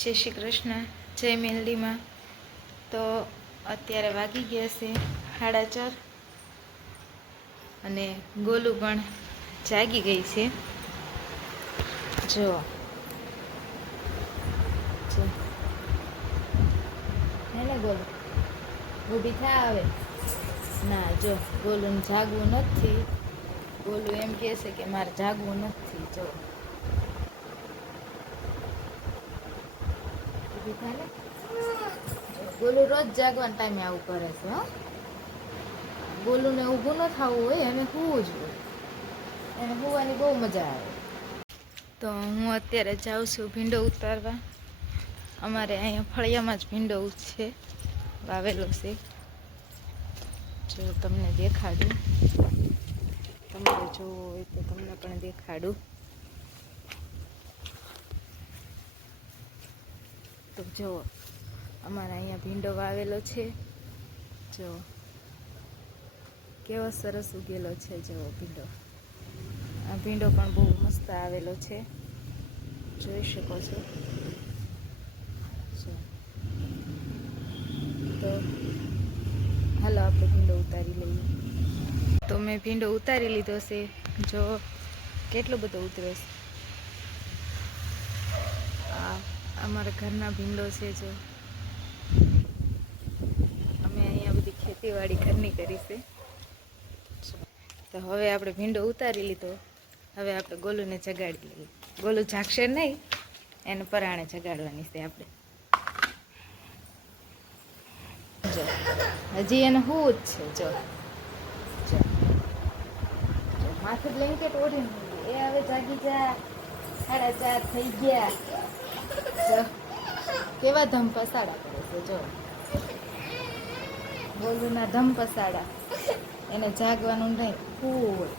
જય શ્રી કૃષ્ણ, જય મેલડીમાં. તો અત્યારે વાગી ગયા છે 4:30 અને ગોલું પણ જાગી ગઈ છે. જો હે ને ગોલું ઊભી થા આવે ના. જો ગોલું જાગવું નથી. ગોલું એમ કહે છે કે મારે જાગવું નથી. જો ઊભી થા ને. ગોલું રોજ જાગવાના ટાઈમે આવું કરે છે. હો, ગોલુંને ઊભું ન થવું હોય અને સૂવું જ હોય. એને સૂવાની બહુ મજા આવે. તો હું અત્યારે જાઉં છું ભીંડો ઉતારવા. અમારે અહીંયા ફળિયામાં જ ભીંડો છે, વાવેલો છે. જો તમને દેખાડું, તમારે જોવો હોય તો તમને પણ દેખાડું. તો જો અમારા અહીંયા ભીંડો વાવેલો છે. જો કેવો સરસ ઉગેલો છે. જેવો ભીંડો, આ ભીંડો પણ બહુ મસ્ત આવેલો છે, જોઈ શકો છો. તો હાલો આપણે ભીંડો ઉતારી લઈએ. તો મેં ભીંડો ઉતારી લીધો છે. જો કેટલો બધો ઉતર્યો છે. આ અમારા ઘરના ભીંડો છે. જો અમે અહીંયા બધી ખેતીવાડી ઘરની કરી છે. તો હવે આપણે ભીંડો ઉતારી લીધો. હવે આપણે ગોલુને જગાડી લઈએ. ગોલું જાગશે નહીં, એને પરાણે જગાડવાની છે આપણે. જો હજી એને હું જ છે. જો માથે બ્લેન્કેટ ઓઢીને એ હવે જાગી જા. 4:30 થઈ ગયા. જો કેવા ધમ પસાડા કરે છે. જો ગોલુના ધમ પસાડા. એને જાગવાનું નહીં, સૂવું હોય.